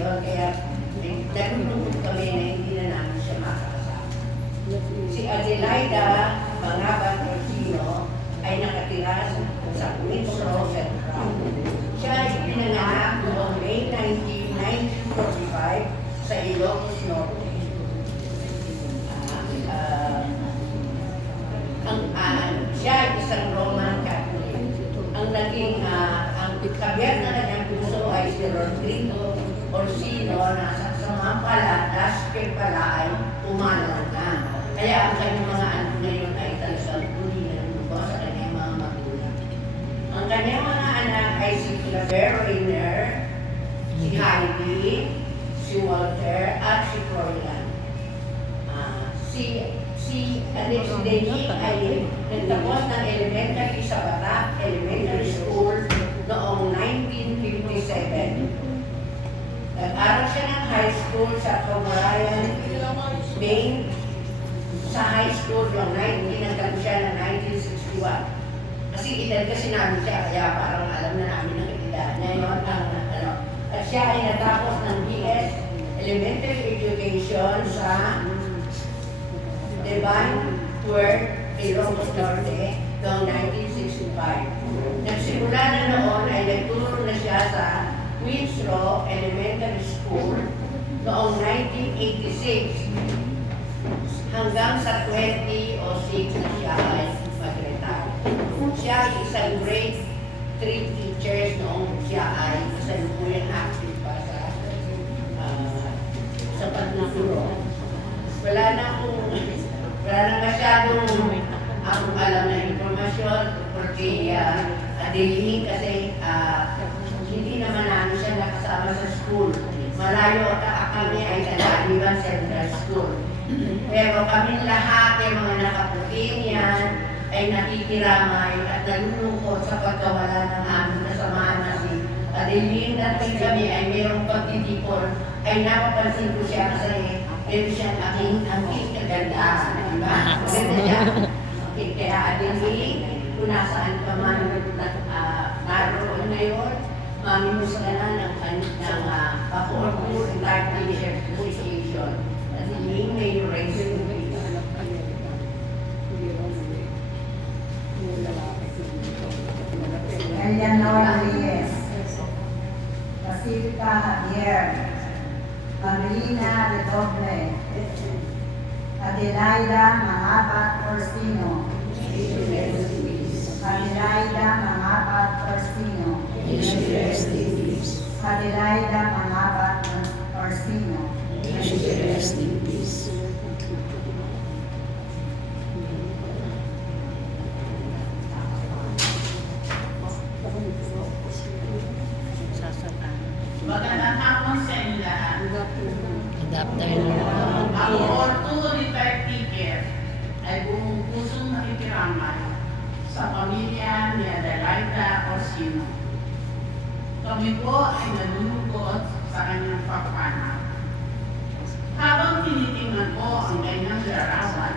graduation, kaya nalulungkot kami na hindi na namin siya makakasama. Si Adelaida Mangaban Orsino ay nakatira sa Windsor Central. Siya ay pinanganak noong May 19, 1945 sa Ilocos Norte. Siya ay isang Roman Catholic. Ang kabiyak na kanyang puso ay si Rodrigo Orsino na sa samampala, pala ay umalaw na. Kaya ang kanyang mga anak ngayon ay talagang huli na lubo sa kanyang mga magulang. Ang kanyang mga anak ay si Claver Rainer, si Heidi, si Walter, at si Froilan. Si Denny ay nagtapos ng elementary sa Batak Elementary School noong 1957. Nag-aral siya ng high school sa Comarayan, Maine. Sa high school noong nagtapos siya ng 1961. Kasi edad kasi namin siya, kaya parang alam na namin ang edad. Ngayon, at siya ay natapos ng BS Elementary Education sa Divine Word, Ilocos Norte, noong 1965. Nagsimula na noon ay nagturo na siya sa Windsor Elementary School noong 1986 hanggang sa 2006 na siya ay mag-retire. Siya ay isang grade 3 teacher noong siya ay kasalukuyang active pa sa pagtuturo. Wala na masyadong akong alam na informasyon porque Adeline kasi hindi naman namin siya nakasama sa school. Malayo kami ay Talaliban Central School. Pero kami lahat ay mga nakaputing yan ay nakikiramay at nalulungkot sa pagkawala ng aming kasamahan na si Adeline. Dati kami ay mayroong pagtitipon ay napapansin ko siya kasi meron siyang aking kagandaan. Diba? Maganda siya. Okay, kaya Adeline, kung nasaan ka man naroon ngayon, mamimos ka na ng Bacoor Retired Teacher Association. Adeline, may you raise your voice. Eleanor Reyes, Pacifica Javier, Marilina Redoble, Adelaida Mangabat Orsino, Adelaida Mangabat Orsino, Adelaida Mangabat Orsino. Magandang hapon sa inyo lahat. Adapter lang. Ako, Orto Retired Teacher, ay buong pusong nakikiramay sa pamilya ni Adelaida Orsino. Kami po ay nalulungkot sa kanyang pagpanaw. Habang tinitingnan ko ang kanyang larawan,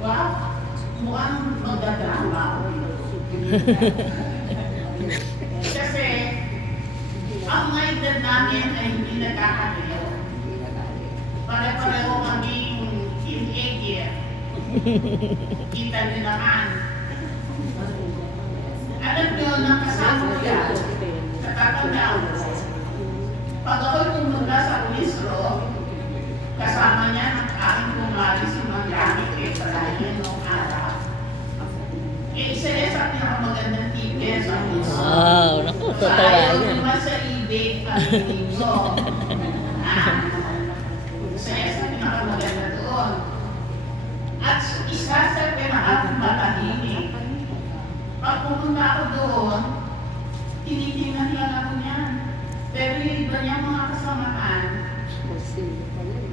wow, mukhang magdadrama. Kasi ang mga edad namin ay hindi nagkakalayo. Pare-pareho kaming teenager. Kita niyo naman. Alam niyo, nakasama ko yan. Natatandaan ko. Pag ako'y pumunta sa Windsor, kasama niya ang aking kumari si Mangyari sa lahin noong araw. Isa niya sa pinakamagandang teacher sa Windsor. Wow, naku, totoo Ayaw yan. naman sa ibig ang dito. Saya sa pinakamaganda doon. At isa sa pinakamatahimik. Pag pumunta ako doon, tinitingnan lang ako niyan. Pero yung iba niya mga kasamahan,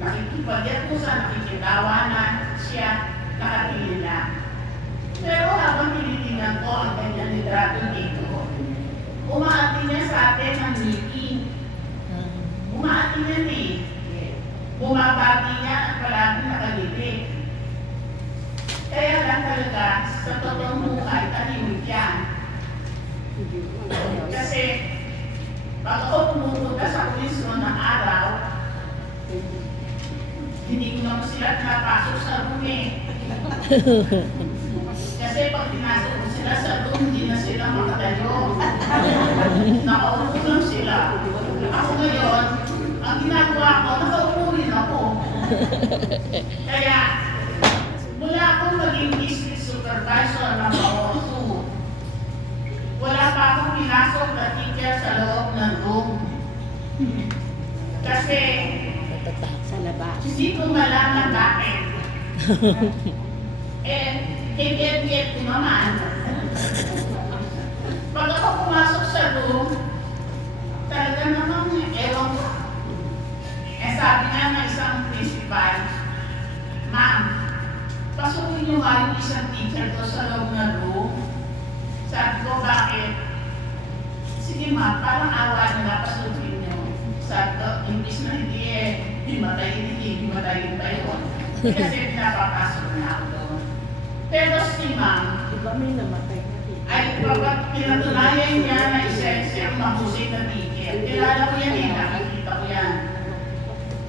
nakikipagyan ko sa nakikitawanan siya, nakatingin lang. Pero habang tinitingnan ko ang kanyang litrato dito, umaati niya sa atin ng meeting. Umaati niya eh. Bumabati niya at palagi nakangiti. Kaya lang talaga, sa totoong buhay, tahimik yan. Kasi, pag ako pumupunta sa Windsor na Hindi ko naman sila pinapasok sa room eh. Kasi pag pinasok ko sila sa room, hindi na sila makatayo. Nakaupo lang sila. Ako ngayon, ang ginagawa ko, nakaupo rin ako. Kaya, mula akong maging district supervisor ng Bawosu, wala pa akong pinasok na teacher sa loob ng room. Kasi, Sa labas. hindi ko malaman bakit. Get ko naman. Pag ako pumasok sa room, talaga namang ewan ko. Sabi nga ng isang principal, "Ma'am, pasukin niyo nga yung isang teacher ko sa loob ng room." Sabi ko, "Bakit?" "Sige ma'am, parang awa nila, pasukin niyo." Sabi ko, "Imbis na hindi matayin pa yun." Kasi pinapapasok na ako doon. Pero si ma'am, ay pinatunayan niya na isa-isang mahusay na teacher. Kilala ko yan eh, nakikita ko yan.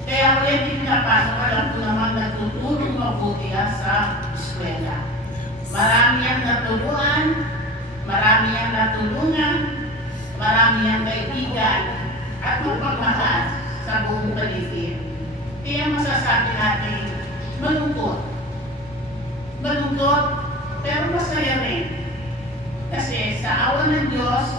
Kaya ako yan din pinapasok, alam ko naman nagtutulong mabuti sa eskwela. Marami ang natulungan, marami ang natulungan, marami ang kaibigan, at magpagmahal sa buong paligid. Kaya masasabi natin, malungkot. Malungkot, pero masaya rin. Kasi sa awa ng Diyos,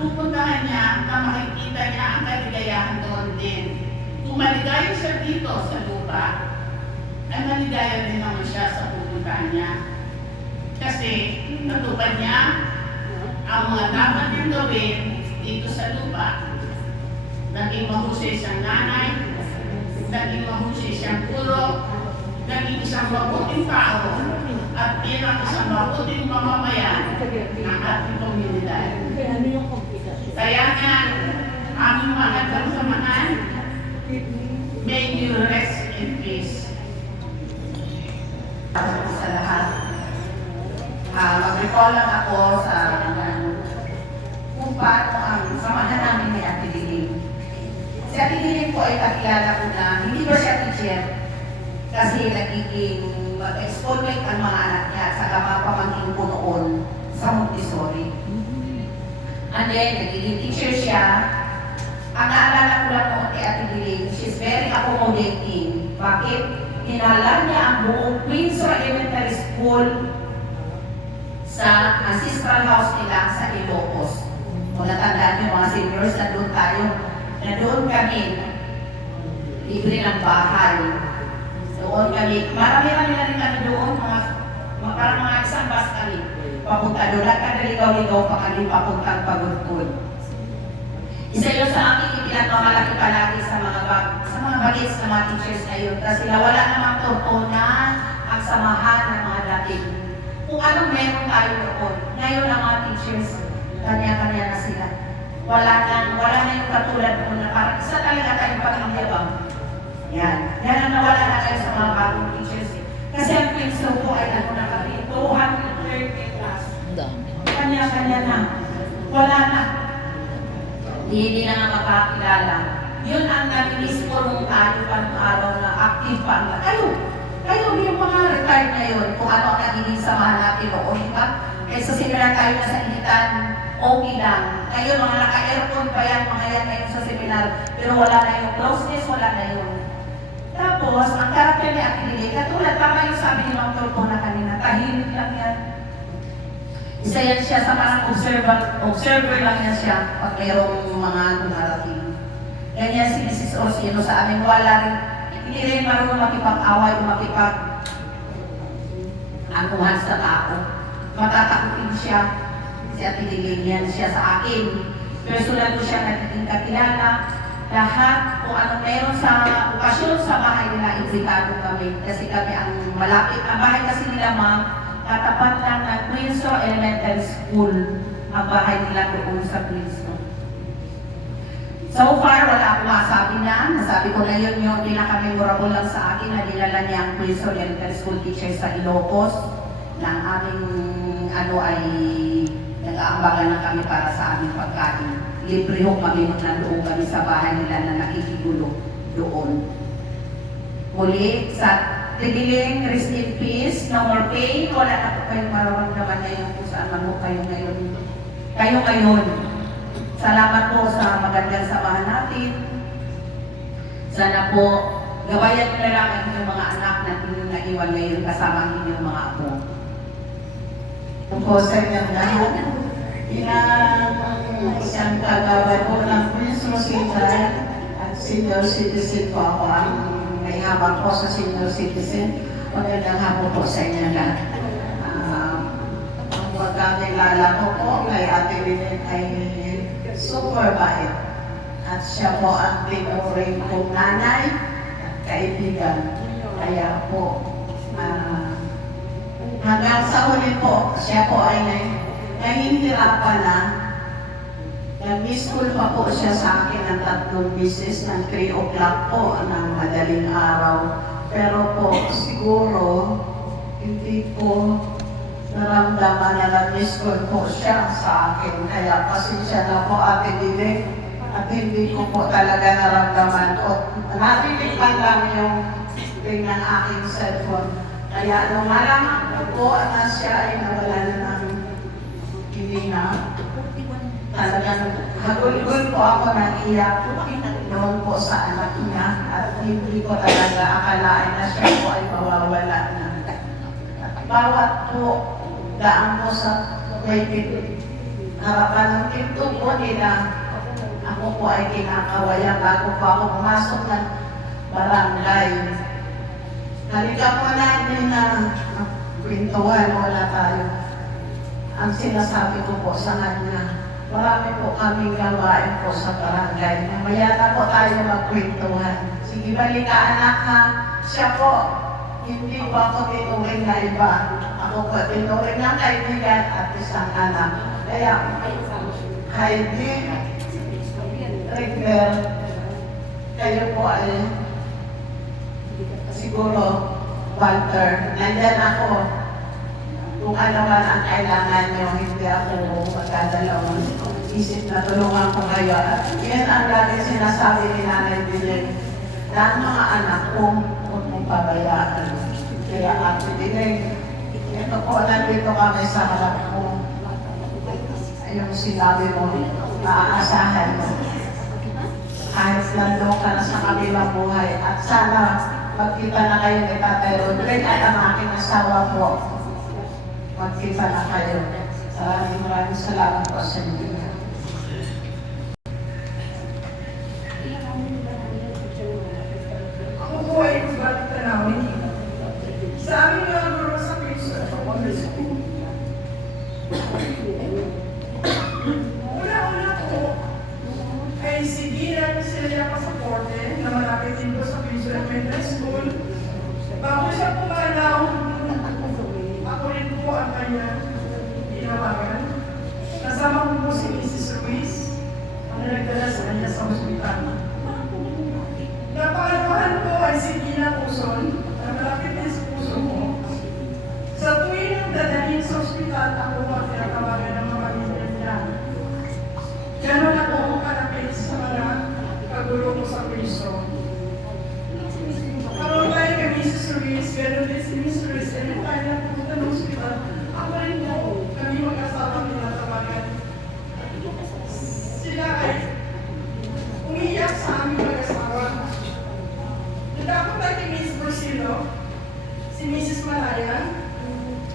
pupuntahan niya na makikita niya ang kaligayahan doon din. Kung maligaya siya dito sa lupa, ay maligaya rin naman siya sa pupuntahan niya. Kasi natupad niya ang mga dapat niyang gawin dito sa lupa. Naging mahusay siyang nanay, naging mahusay siyang guro, naging isang mabuting tao, at bilang isang mabuting mamamayan ng ating komunidad. Kaya nga, aming mahal na samahan, may you rest in peace. Sa lahat. Mag-recall lang ako sa kung paano ang samahan namin ni Ate Diling. Si Ate Diling po ay kakilala ko na hindi ba siya teacher kasi nagiging mag-exponent ang mga anak niya sa mga pamangkin ko noon sa Montessori. And then, nagiging teacher siya. Ang naalala ko lang noon kay Ate Diling, she's very accommodating. Bakit? Hinala niya ang buong Windsor Elementary School sa ancestral house nila sa Ilocos. Kung natandaan niyo mga seniors, nandun tayo. Nandun kami, libre ng bahay. Doon kami, marami-rami na rin kami doon, parang mga isang bus kami. Papunta doon, nagkadaligaw-ligaw pa kami papuntang Pagudpud. Isa yun sa aking ipinagmamalaki palagi sa mga bagets ng mga teachers ngayon kasi nawala namang tuntunan ang samahan ng mga dating. Kung anong meron tayo doon, ngayon ang mga teachers, kanya-kanya na sila. Wala na yung katulad mo na parang isa talaga tayong pag-ingyabang. Yan ang nawala na kayo sa mga bagong teachers. Kasi ang pinso po ay ano na kami, 230 class. Kanya-kanya na. Wala na. Hindi na nga makakilala. Yun ang nabilis ko nung tayo pa nung araw na active pa. Kayo yung mga retired ngayon, kung ano ang nagiging samahan natin noon, di ba? Eh, sa seminar tayo na sa initan, okay lang. Ngayon, mga naka-aircon pa yan, mga yan ngayon sa seminar, pero wala na yung closeness, wala na yun. Tapos, ang karakter ni Ate Lili, katulad, tama yung sabi ni Mang Torto na kanina, tahimik lang yan. Isa yan siya sa parang observer lang yan siya pag mayroong mga dumarating. Ganyan si Mrs. Orsino sa amin, wala rin, hindi rin marunong makipag-away o makipag-anuhan sa tao. Matatakutin siya. Si Ate Lili yan siya sa akin. Personal ko siya nagiging kakilala. Lahat kung anong meron sa okasyon sa bahay nila, imbitado kami. Kasi kami ang malapit. Ang bahay kasi nila ma'am, katapat lang ng Windsor Elementary School ang bahay nila doon sa Windsor. So far, wala akong masabi na. Nasabi ko na yun yung pinaka-memorable lang sa akin na dinala niya ang Windsor Elementary School teacher sa Ilocos ng aming nag-aambagan na kami para sa aming pagkain. Libre ho kami nung nandoon kami sa bahay nila na nakikigulo doon. Muli, sa Tigiling, rest in peace, no more pain, wala na po kayong mararamdaman ngayon kung saan man po kayo ngayon. Kayo ngayon. Salamat po sa magandang samahan natin. Sana po, gabayan nyo na lang ang inyong mga anak na inyong naiwan ngayon kasama ang inyong mga apo. Po sa inyong lahat, isang kagawad po ng Prince Rosita at senior citizen po ako ang may habang po sa senior citizen. Magandang hapon po sa inyong lahat. Ang pagkakilala ko po kay Ate Lynette ay super bait. At siya po ang tinuring kong nanay at kaibigan. Kaya po, hanggang sa huli po, siya po ay nahihirapan na. Nag-miss call pa po siya sa akin ng 3 beses ng 3 o'clock po ng madaling araw. Pero po, siguro, hindi ko naramdaman na nag-miss call po siya sa akin. Kaya pasensya na po, Ate Dilek. At hindi ko po talaga naramdaman ko. Narinig man lang yung ring ng aking cellphone. Kaya nung malaman ko po na siya ay nawala na ng hininga, talagang hagul-gul po ako ng iyak noon po sa anak niya at hindi ko talaga akalain na siya po ay mawawala na. At bawat po daan po sa may harapan ng pinto po nila, ako po ay kinakawayan bago po ako pumasok ng barangay. Halika po natin na pintuan, wala tayo. Ang sinasabi ko po sa kanya, marami po kaming gawain po sa barangay. Mamaya na po tayo magkwentuhan. Sige, balika anak ha. Siya po, hindi po ako tinuring na iba. Ako po tinuring ng kaibigan at isang anak. Kaya, Heidi, Rigler, kayo po ay siguro, Walter, nandyan ako. Kung ano man ang kailangan nyo, hindi ako magdadalawang isip na tulungan ko kayo. At yan ang lagi sinasabi ni Nanay Dilek. Na ang mga anak ko, huwag mong pabayaan. Kaya Ate Dilek, ito po, nandito kami sa harap ko. Yung sinabi mo, maaasahan mo. Kahit nandun ka na sa kabilang buhay. At sana magkita na kayo ni Tatay Rodrigue at ang aking asawa po. Magkita na kayo. Maraming salamat po sa inyo. Ako po ay balik tanawin. Sa amin nga guro sa piso at secondary school. Una-una po ay si Gina Cecilia Pasaporte na malapit din po sa piso elementary school. Bago siya pumalaw, ako rin po ang kanya ginawagan. Kasama ko po si Mrs. Ruiz, ang nagdala sa kanya sa hospital. Napakalawahan po ay si Gina Puson, na malapit din sa puso ko. Sa tuwing dadalhin sa ospital, ako ang tinatawagan ng mga pamilya niya. Ganon ako kalapit sa mga kagulo ko sa piso. Karoon tayo kay Mrs. Ruiz, ganon din si Mrs. Ruiz, ay nung tayo na pumunta ng ospital, ako rin po, kami mag-asawang tinatawagan. Sila ay umiyak sa aming mag-asawa. Nagkakot tayo kay Mrs. Borsillo, si Mrs. Malayan,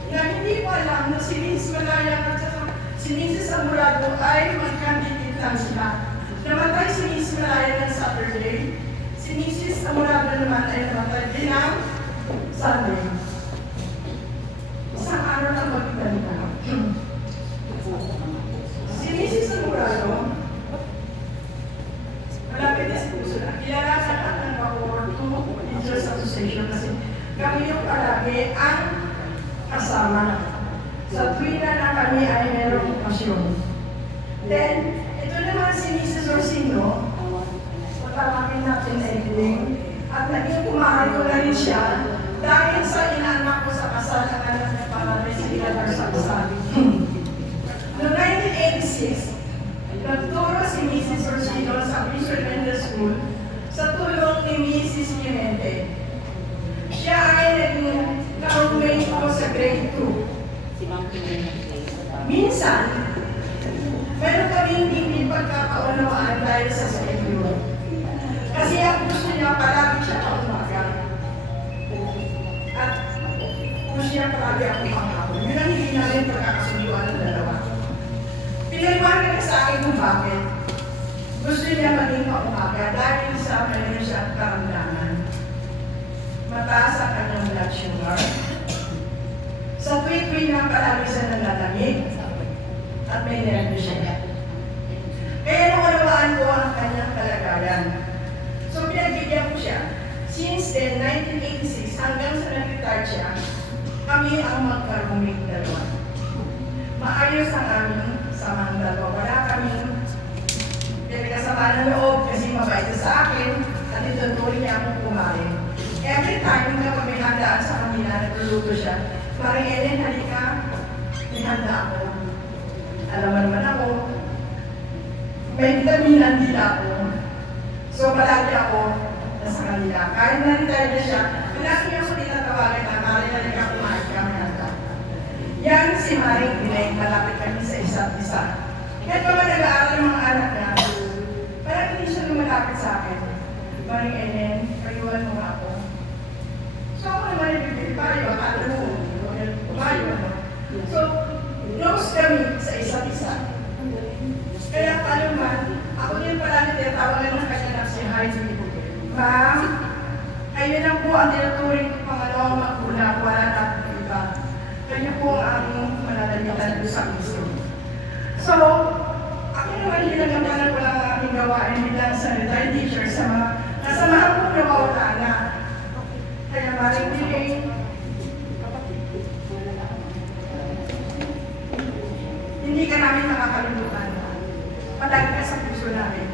na hindi ko alam na si Mrs. Malayan at saka si Mrs. Amurado ay mag-candidate lang sila. Namatay si Mrs. Malayan ng Saturday, si Mrs. Amurado naman ay namatay din ng Sunday. Isang araw lang magkita. Si Mrs. Amurado, malapit na si puso na. Kilala sa ng Bacoor to Teachers Association kasi kami yung palagi ang kasama sa tuwina na kami ay merong okasyon. Then, ito naman si Mrs. Orsino, patawagin natin na Edwin, at naging kumahal ko na rin siya dahil sa inaanak ko sa kasal ng anak niya para rin sa ilalagay sa kasal. Noong 1986, nagturo si Mrs. Orsino sa Bishop Elementary School sa tulong ni Mrs. Clemente. Siya ay naging ka-roommate ko sa grade 2. Si Ma'am Pimena. Minsan, meron kaming hindi pagkakaunawaan dahil sa schedule. Kasi ang gusto niya palagi siya na umaga. At gusto niya palagi ako panghapon. Yun ang hindi namin pagkakasunduan ng dalawa. Pinaliwanag niya sa akin kung bakit. Gusto niya maging paumaga dahil sa meron siyang karamdaman. Mataas ang kanyang blood sugar. Sa tuwi-tuwi na palagi siya nalalamig at may nervyo siya. Kaya naunawaan ko ang kanyang kalagayan. So pinagbigyan ko siya. Since then, 1986, hanggang sa nag-retire siya, kami ang magkarumig dalawa. Maayos ang aming samang dalawa. Wala kaming pinagkasama ng loob kasi mabait siya sa akin at itutuloy niya akong kumain. Every time na may handaan sa kanila, nagluluto siya. Parang Ellen, halika, may handa ako. Alam mo naman ako, may vitaminan din ako. So palagi ako nasa kanila. Kahit na-retire na siya, palagi ako tinatawagan na Maring halika kumain ka, may handa. Yan si Maring Pinay, malapit kami sa isa't isa. Kahit pa man nag-aaral yung mga anak niya, parang hindi siya lumalapit sa akin. Maring Ellen, payuhan mo nga ako. So ako naman nabibili payo, akala mo, payo. So, close kami sa isa't isa. Kaya paano man, ako din palagi tinatawagan ng kanya na si Heidi. Ma'am, kayo na po ang tinuturing ko pangalawang magulang, wala na po iba. Kayo po ang aming mananalitan ko sa miso. So, ako naman hinagamanan ko lang ang aking gawain bilang sa retired teacher sa mga kasamahan kong nawawala na. Kaya Maring Pinay, hindi ka namin makakalimutan. Palagi ka sa puso namin.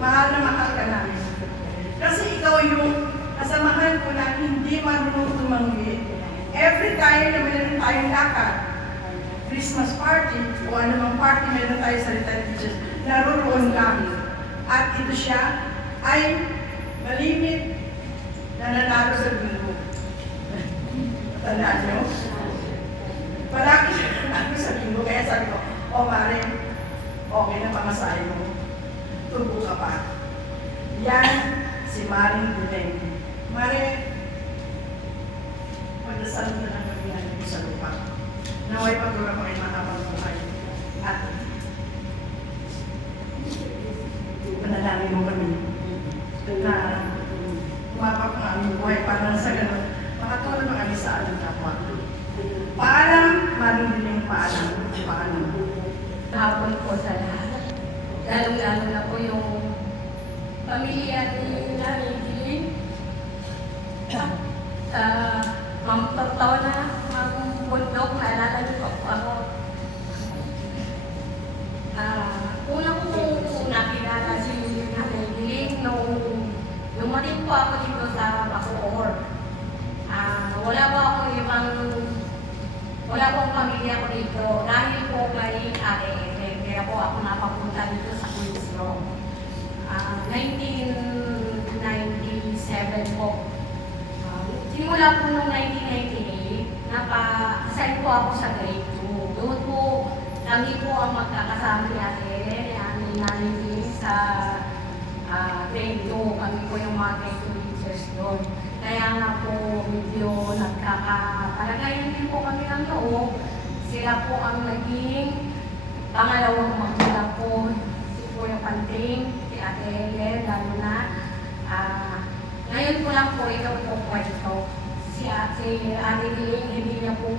Mahal na mahal ka namin. Kasi ikaw yung kasamahan ko na hindi marunong tumanggi. Every time na meron tayong lakad, Christmas party o anumang party meron tayo sa retired teachers, naroon kami. At ito siya ay malimit na nanalo sa gulo. Tandaan nyo? Palagi siya nanalo sa gulo, kaya sabi ko, o Mare, okay na pamasahe mo. Tubo ka pa. Yan si Maring Buleng. Mare, magdasal mo na lang kami natin sa lupa. Naway pagdura pa kayo mahabang buhay. At panalangin mo kami na tumapak ang aming buhay para sa ganun. Makatulong ang kami sa ating kapwa. Paalam, Maring Buleng, paalam. Paalam. Hapon po sa lahat. Lalong-lalo na po yung pamilya ni Nanay Jean. Ma'am Tortona, Ma'am Bundok, naalala niyo po ako. Una ko kung nakilala si Nanay Jean nung dumating po ako dito sa Bacoor. Wala po akong ibang wala pong pamilya ko dito dahil po kay Ate Ellen. Kaya po ako napapunta dito sa Queens Road. 1997 po. Simula po noong 1998, napa-assign po ako sa grade 2. Doon po, kami po ang magkakasama ni Ate Ellen, ni Nanay Jean sa grade 2. Kami po yung mga grade 2 teachers doon. Kaya nga po medyo nagkakapalagayan din po kami ng loob. Sila po ang naging pangalawang magulang po. Si Kuya Panting, si Ate Ellen, lalo na. Ngayon ko lang po ito po kwento. Si Ate Ellen, hindi niya po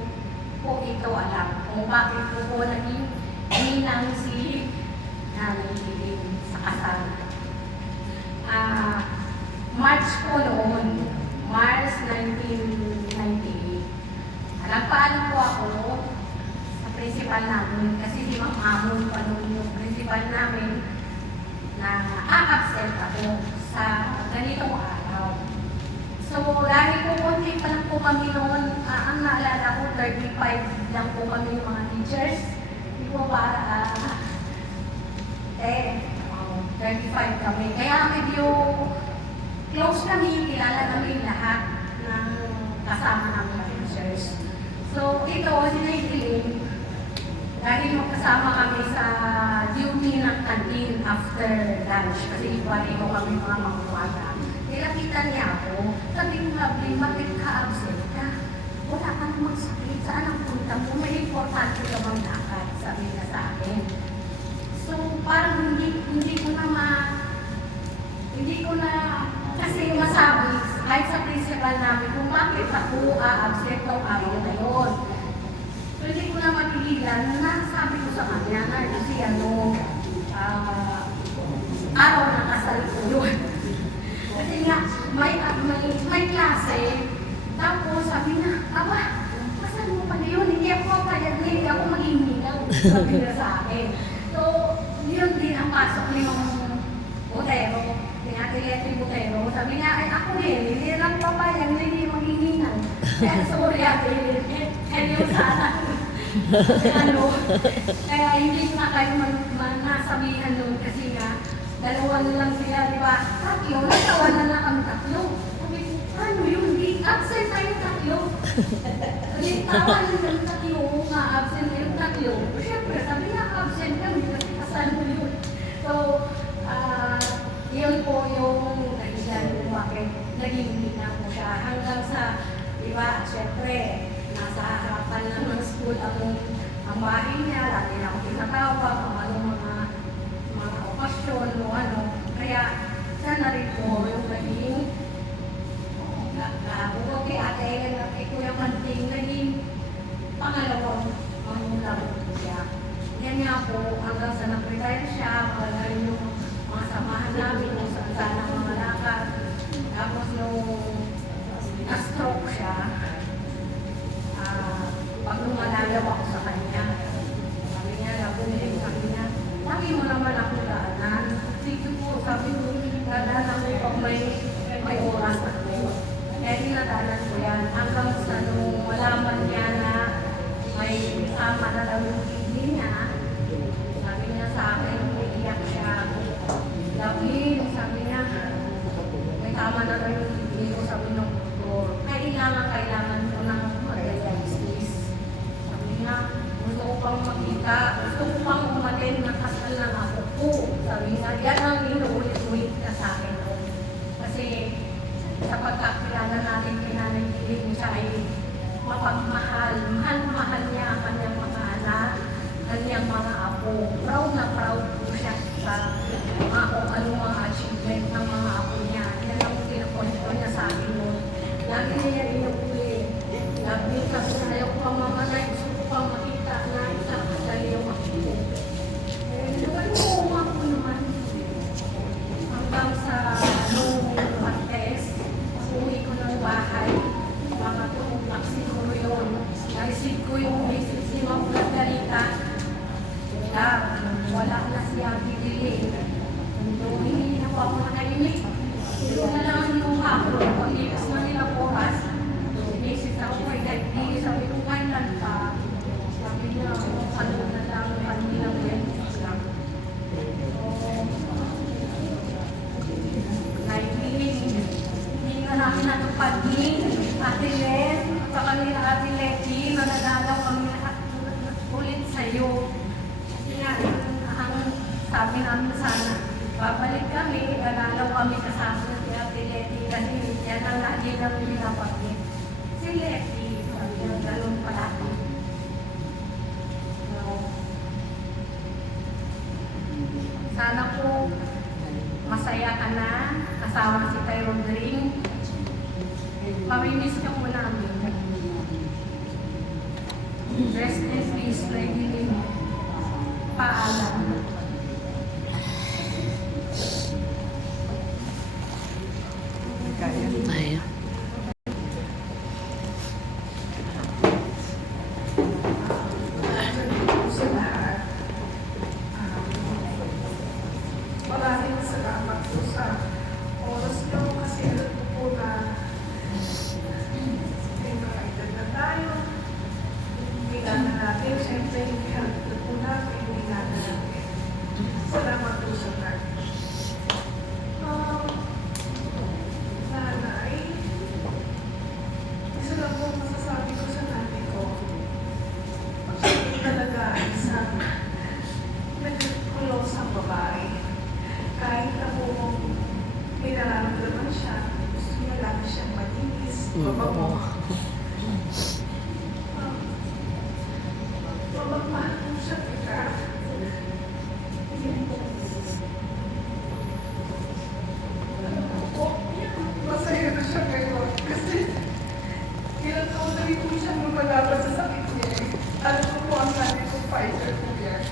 ito alam kung bakit po naging ninang si Nanay Ellen sa kasal. March po noon, March 1998. Nagpaalam po ako sa principal namin kasi si Ma'am Amon pa noon yung principal namin na a-absent ako sa ganitong araw. So dahil po konti pa lang po kami noon, ang naalala ko 35 lang po kami yung mga teachers. Hindi ko po ba, 35 kami. Kaya medyo close kami, kilala kami lahat ng kasama namin officers. So ito, sinaikiling, dahil magkasama kami sa duty ng canteen after lunch, kasi pareho kami mga makuwaga. Nilapitan niya ako, sabi ko, Lovely, bakit ka-absent ka? Wala ka namang sakit, saan ang punta mo? May importante ka bang lakad, sabi niya sa akin. So parang hindi ko na kasi masabi, kahit sa principal namin, kung bakit ako absent ng araw na yun. So hindi ko na matigilan, nasabi ko sa kanya na kasi araw na kasal ko yun. Kasi nga, may klase, tapos sabi na, aba, kasal mo pa na yun, hindi ako papayag, hindi ako mag-inigaw, sabi niya sa akin. So, yun din ang pasok ni yung Botero, pinatilet yung Botero. Sabi niya, ay ako din, hindi lang papayag, hindi mag-inigaw. Kaya sorry ate, kaya sana. Kaya hindi na kayo nasabihan nun kasi nga, dalawa na lang sila, di ba? Tatlo, natawa na lang kami tatlo. Sabi ko, ano yun? Di absent tayo tatlo. Kasi tawa na yung tatlo, nga absent na yung tatlo. Siyempre, sabi nga absent kami kasi kasano yun. So, yun po yung dahilan kung bakit naging hindi ko siya. Hanggang sa, di ba, siyempre, nasa harapan lang ng school ang bahay niya, lagi na ako tinatawag, kung anong mga okasyon o ano. Kaya, sana rin po yung naging kay Ate Ellen at kay Kuya Manting, naging pangalawang mamulang siya. Yan nga po, hanggang sa nag-retire siya, magaling yung mga samahan namin, kung saan ang mga lakad. Tapos nung na-stroke siya, pag lumalalaw ako sa kanya, sabi niya, sabi niya, lagi mo naman ako daanan. Sige po, sabi ko, daanan ako pag may oras ako. Kaya dinadaanan ko yan. Hanggang sa nung malaman niya na may kasama na daw yung kidney niya, sabi niya sa akin, umiiyak siya. Lovely, sabi niya, may tama na daw yung kidney ko, sabi ng doktor. Kailangan ko ng mag-dialysis. Sabi niya, gusto ko pang makita, gusto ko pang umatin na kasal ng ako ko. Sabi niya, yan ang inuulit-ulit ka sa akin. Kasi sa pagkakilala natin kay Nanay Kiling, siya ay mapagmahal. Mahal niya ang kanyang mga anak, kanyang mga apo. Proud na proud po siya sa kung anong mga achievement ng mga apo niya. Yan ang kinakwento niya sa akin noon. Lagi niya inuulit. Lagi kasi ayaw ko pang mamanay, gusto ko pang makita na isang kasali yung ako. Doon ko umako naman. Hanggang sa nung Martes, uwi ko ng bahay, mga tumulak siguro yun. Naisip ko yung message ni Ma'am Margarita. Wala na siya bibili. Nung hindi na po ako nakainig, doon na lang yung hapon. Pag-ipas na nilang oras, message ako kay Daddy, sabi ko kailan pa. Sabi niya, ano na lang, kanilang message lang. Hindi na namin natupad ni Ate Len, sa kanila Ate Letty, nanadalaw kami ulit sa'yo. Kasi nga, ang sabi namin sana, babalik kami, dadalaw kami kasama si Ate Letty, kasi yan ang lagi namin pinapagit. Si Letty, sabi niya, ganun pala. Sana po, masaya ka na, kasama si Tyrone Ring. Mamimiss ka mo namin. Rest in peace, Lady Lim. Paalam. Ayun. Sa lahat, maraming salamat po sa oras nyo kasi alam ko po na may mga edad na tayo. Kailangan natin, siyempre, yung health una ay hinala natin. Salamat po sa natin. Nanay, isa lang po masasabi ko sa nanay ko. Siya talaga ay isang nagkulos ang babae. Kahit na po may nararamdaman siya, gusto niya lang siyang malinis, mabango. Mabagmahal po siya, teka. Masaya na siya ngayon kasi ilang taon na rin po siya lumalaban sa sakit niya. Alam ko po ang nanay ko fighter po yan.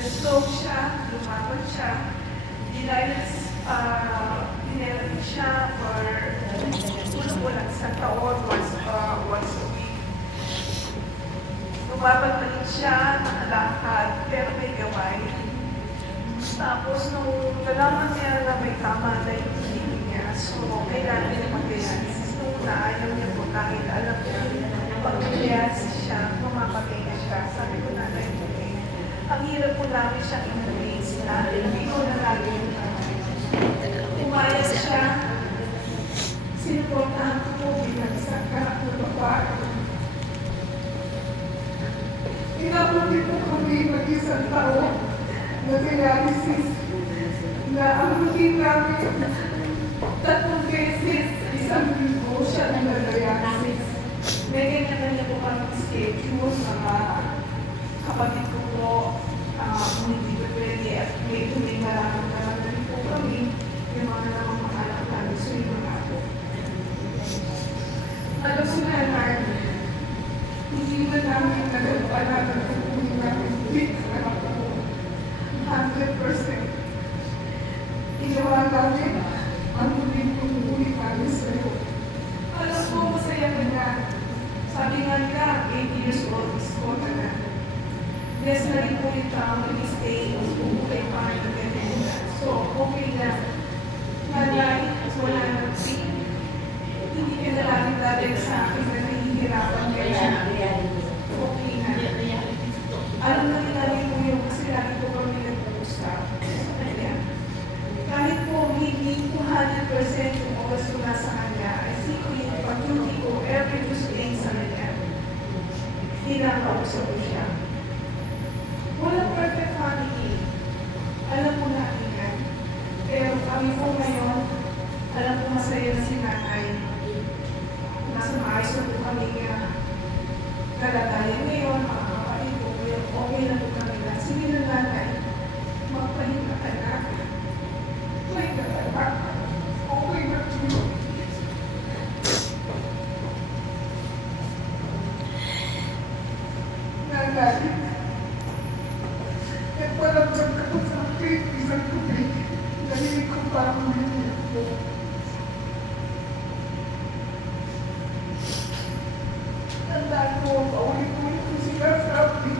Nag-stroke siya, lumaban siya, dinelapin siya for kulang sa taon, once a week. Lumaban pa rin siya, nakalakad, pero may gaway. Tapos nung nalaman niya na may tama na yung feeling niya, so kailangan niya mag-dialysis. Nung naayaw niya po dahil alam niya, pag dialysis siya, mamamatay na siya. Sabi ko na ang hirap po namin siyang i-release na hindi ko na lagi umayos siya. Sinuportahan ko po bilang isang kanak na babae. Inabuti po kami mag-isang taon na dialysis na ang routine namin 3 beses isang linggo siya na dialysis. May ganyan-ganyan po kami schedule, mga kapatid ko po, hindi ko pwede at may tumingalang na rin po kami yung mga namang mga anak namin, so yung mga ako. Alam ko na naman, hindi na namin nagpapalagan kung hindi namin week na ako 100%. Ginawa namin ang muling pumuli namin sa'yo. Alam ko, masaya ka na. Sabi nga nila, 8 years old is ko na na. Yes, na rin po yung tao nag-stay, bumulay pa rin ang ganyan. So, okay na. Nanay, wala nang pain. Hindi ka na lang dahil sa akin na nahihirapan kaya. Okay na. Alam na rin namin po yung kasi lagi po kami nag-uusap. Kaya, kahit po hindi po 100% yung oras ko nasa kanya, I think yung pag-duty ko every Tuesday sa kanya. Hinakausap ko siya. Walang perfect family. Alam po natin yan. Pero kami po ngayon, alam po masaya na si nanay. Nasa maayos na po kami kalagayan ngayon, mga kapatid po, okay na po kami na. Sige na nanay, magpahinga ka na. May talaga. Okay na po. Nanay, nagparamdam ka po sa akin, isang tubig. Narinig ko pa ang hinihinap ko. Tandaan ko, paulit-ulit ko sinasabi.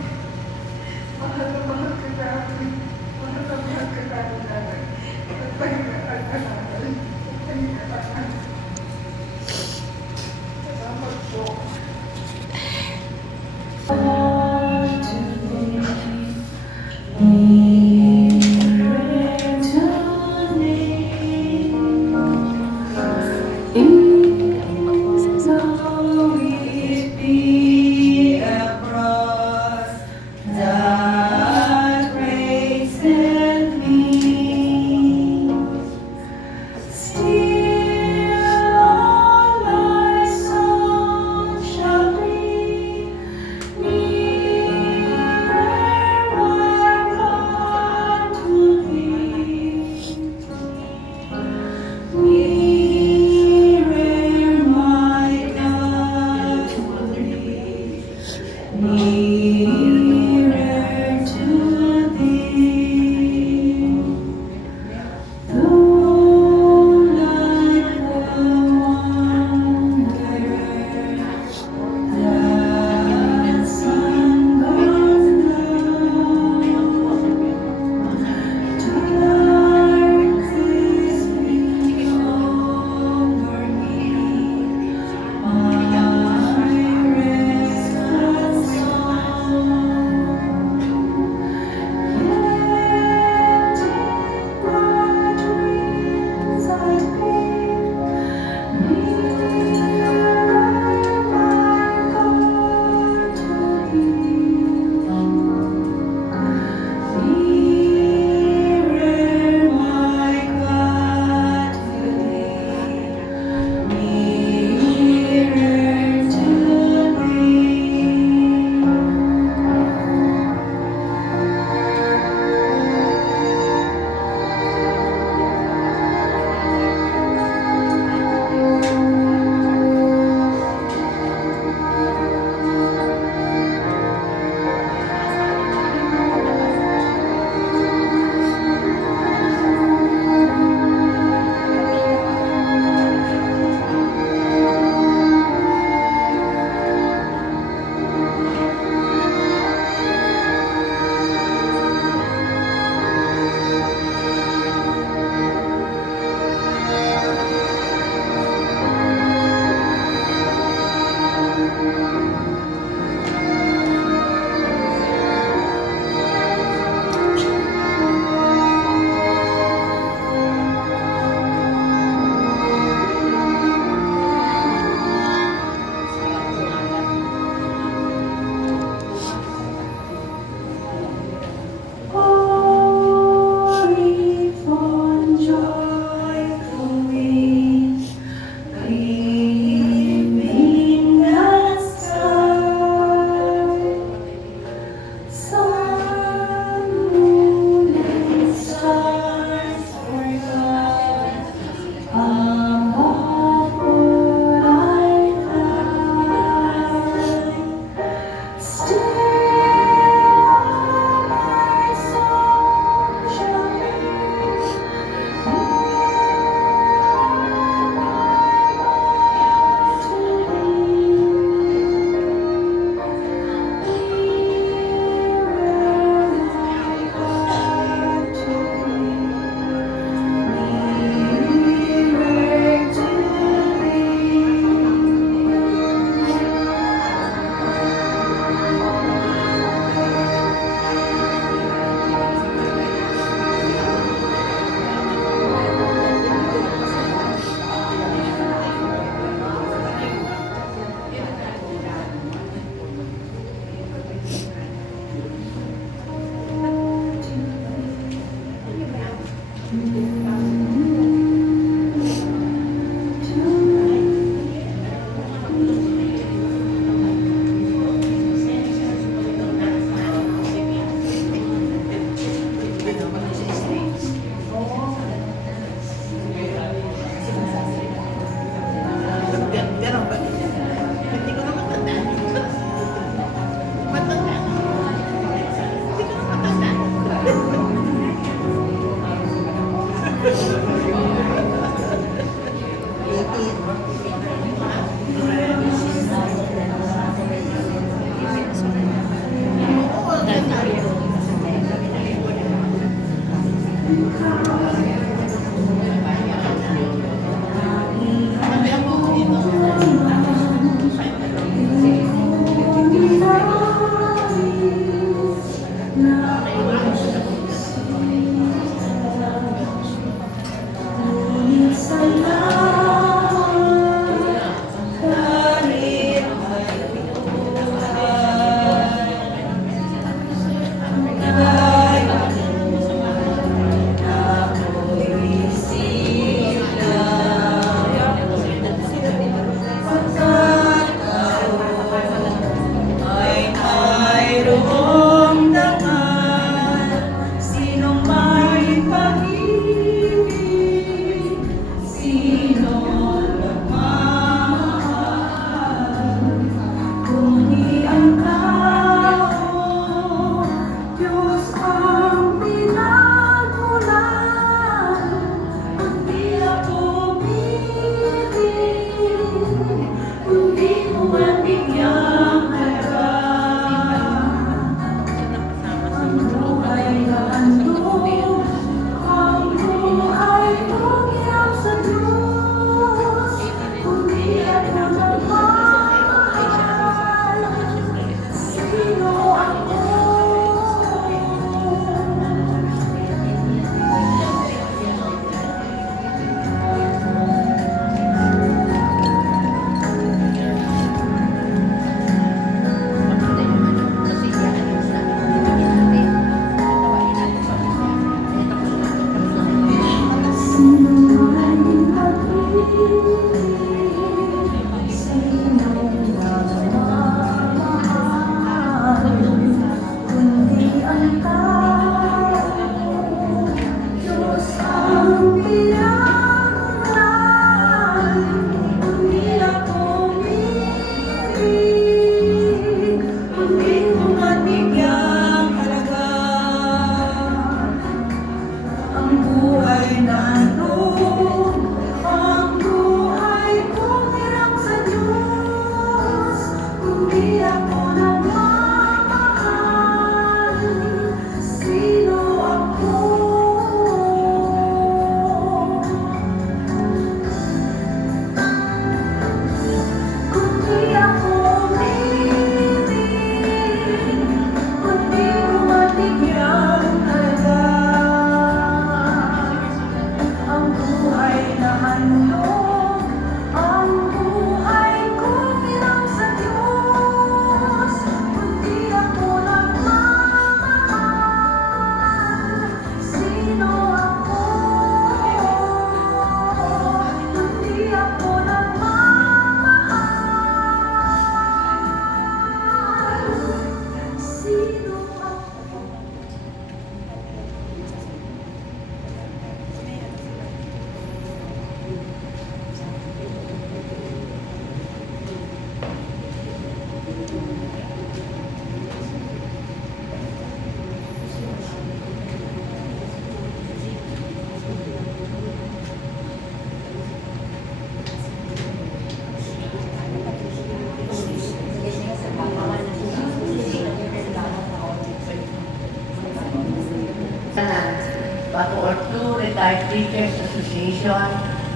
Bato or two Retired Teachers Association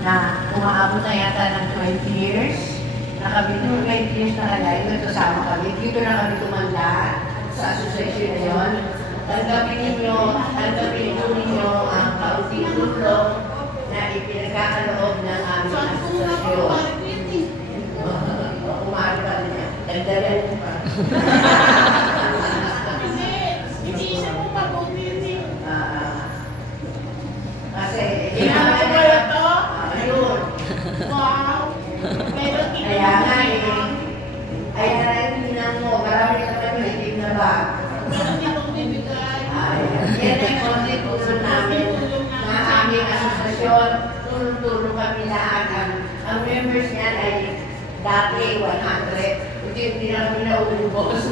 na umaabot na yata ng 20 years. Na kami 20 years na kalayo, kasama kami. Dito na kami tumanda sa association na yun. Tanggapin ninyo ang kaunting tulong na ipinagkakaloob ng aming asosasyon. Umaabot ka niya. Dagdagan mo pa. Kasi tumulong-tulong kami lahat. Ang members niyan ay dati 100. Hindi na kami naubos.